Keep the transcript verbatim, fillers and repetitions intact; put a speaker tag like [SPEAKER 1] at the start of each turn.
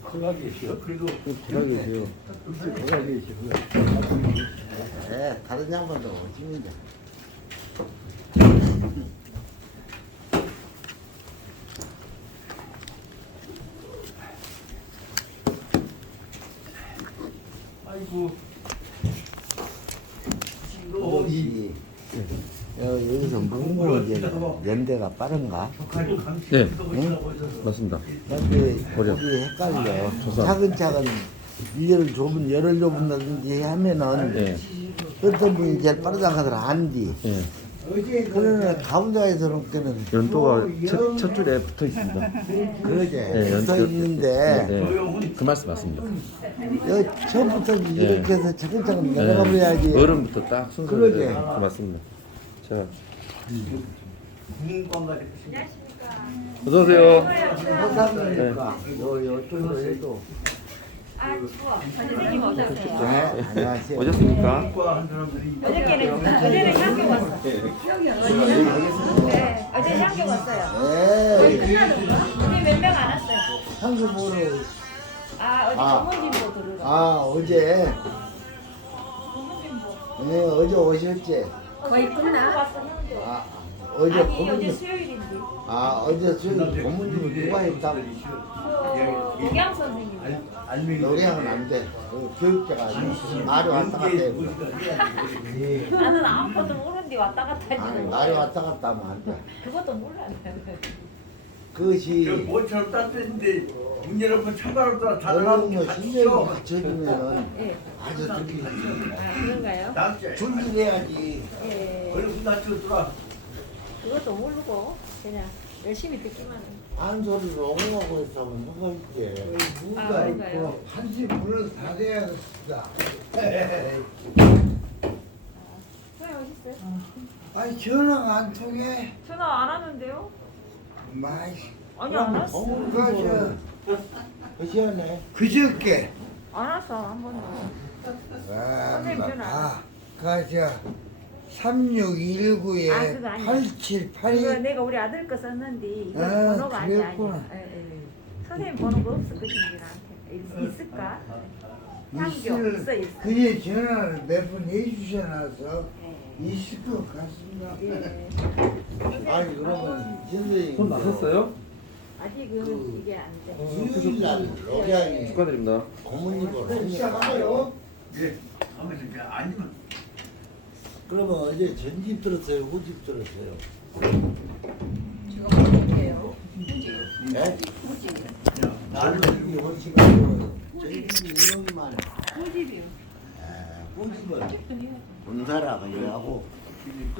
[SPEAKER 1] 들어가 계시오. 그래도
[SPEAKER 2] 들어가 계세요. 들어가 계시고요.
[SPEAKER 3] 네, 다른 양반도 오십니다.
[SPEAKER 1] 아이고.
[SPEAKER 3] 혹시 여- 여기서 묵묵하게 연대가 빠른가?
[SPEAKER 2] 네,
[SPEAKER 3] 응?
[SPEAKER 2] 맞습니다.
[SPEAKER 3] 근데
[SPEAKER 2] 버려.
[SPEAKER 3] 우리 헷갈려.
[SPEAKER 2] 조사.
[SPEAKER 3] 차근차근 일년을 좁은 열을 좁은다든지 하면은
[SPEAKER 2] 예,
[SPEAKER 3] 어떤 분이 제일 빠르다 하더라 안디.
[SPEAKER 2] 예.
[SPEAKER 3] 그러나 가운데에서는 그는
[SPEAKER 2] 연도가 첫, 첫 줄에 붙어 있습니다.
[SPEAKER 3] 그러지.
[SPEAKER 2] 예, 연-
[SPEAKER 3] 붙어
[SPEAKER 2] 연-
[SPEAKER 3] 있는데
[SPEAKER 2] 네, 네. 그 말씀 맞습니다.
[SPEAKER 3] 여기 처음부터 이렇게 해서 차근차근 내려가
[SPEAKER 2] 네.
[SPEAKER 3] 버려야지.
[SPEAKER 2] 어른부터 딱 순서로.
[SPEAKER 3] 그러지.
[SPEAKER 2] 네, 그 맞습니다. 자, 어서 오세요.
[SPEAKER 3] 호상이니까 요 요쪽으로 해도.
[SPEAKER 4] 아 추워. 선생님 어떠세요?
[SPEAKER 3] 네, 안녕하세요.
[SPEAKER 2] 오셨습니까?
[SPEAKER 4] 어저께는 어제는 향교 왔어. 네, 어제 향교 왔어요.
[SPEAKER 3] 네.
[SPEAKER 4] 우리 몇 명 안 왔어요.
[SPEAKER 3] 한국 뭐로?
[SPEAKER 4] 아 어제
[SPEAKER 3] 아.
[SPEAKER 4] 전문진보 들으러.
[SPEAKER 3] 아 어제.
[SPEAKER 4] 전문진보.
[SPEAKER 3] 네 어제 오셨지.
[SPEAKER 4] 거의 끝나.
[SPEAKER 3] 아 어제
[SPEAKER 4] 아니 어제
[SPEAKER 3] 고문.
[SPEAKER 4] 수요일인데.
[SPEAKER 3] 아 어제 수요일 고문님 누가 했다?
[SPEAKER 4] 그 노경 선생님.
[SPEAKER 3] 노래하면 안 돼. 그 교육자가 아니고 말이 왔다 갔다 해.
[SPEAKER 4] 나는 아무것도 모르는데 왔다 갔다
[SPEAKER 3] 아니
[SPEAKER 4] 하지는
[SPEAKER 3] 말이
[SPEAKER 4] 몰라요.
[SPEAKER 3] 왔다 갔다 하면 안 돼.
[SPEAKER 4] 그것도 몰라.
[SPEAKER 3] 그것이
[SPEAKER 1] 뭐처럼 따뜻한데 문 열어보면 찬바람도 다
[SPEAKER 3] 어려운 거
[SPEAKER 1] 들어가고
[SPEAKER 3] 신경이 갖춰지면은
[SPEAKER 4] 예.
[SPEAKER 3] 아주 저기
[SPEAKER 4] 아 그런가요?
[SPEAKER 1] 낮에
[SPEAKER 3] 준비해야지.
[SPEAKER 4] 예.
[SPEAKER 1] 얼굴 낮추고 들어와.
[SPEAKER 4] 그것도 모르고 그냥 열심히 듣기만 해.
[SPEAKER 3] 한 소리를 옹호하고 있으면 뭐가 있지.
[SPEAKER 4] 아 그런가요?
[SPEAKER 5] 한시 문을 닫아야겠다.
[SPEAKER 4] 선생님 오셨어요?
[SPEAKER 5] 아니 전화가 안 통해.
[SPEAKER 4] 전화 안 하는데요?
[SPEAKER 5] 마이.
[SPEAKER 4] 아니 안 왔어.
[SPEAKER 3] 어머니
[SPEAKER 5] 가서
[SPEAKER 3] 그 시원해.
[SPEAKER 5] 그저께.
[SPEAKER 4] 안 왔어 한 번도.
[SPEAKER 5] 와,
[SPEAKER 4] 선생님 전화.
[SPEAKER 5] 아, 가서 삼육일구에
[SPEAKER 4] 아, 그거 아니야.
[SPEAKER 5] 팔칠팔이.
[SPEAKER 4] 이거 내가 우리 아들 거 썼는데 이거
[SPEAKER 5] 아,
[SPEAKER 4] 번호가 아니
[SPEAKER 5] 그랬구나.
[SPEAKER 4] 아니야. 예, 예. 선생님 번호가 없어 그 친구한테 있- 있을까? 향교 있어 있어.
[SPEAKER 5] 그제 전화를 몇 번 해주셔놔서
[SPEAKER 4] 예.
[SPEAKER 5] 있을 것 같습니다.
[SPEAKER 4] 예.
[SPEAKER 3] 아니 그러면 선생님
[SPEAKER 2] 손 나섰어요?
[SPEAKER 4] 아직은
[SPEAKER 3] 그-
[SPEAKER 4] 이게 안 돼.
[SPEAKER 3] 수요일 날 노래하기
[SPEAKER 2] 축하드립니다.
[SPEAKER 3] 고문님을 시작하요.
[SPEAKER 1] 예. 하면서 이제 아니면
[SPEAKER 3] 그러면 어제 전집 들었어요, 후집 들었어요.
[SPEAKER 4] 제가 못해요.
[SPEAKER 3] 네?
[SPEAKER 1] 나는
[SPEAKER 3] 전집이 훨씬 아니고 전집이 유명만.
[SPEAKER 4] 꿀집이요.
[SPEAKER 3] 후집은 본사라고 얘기하고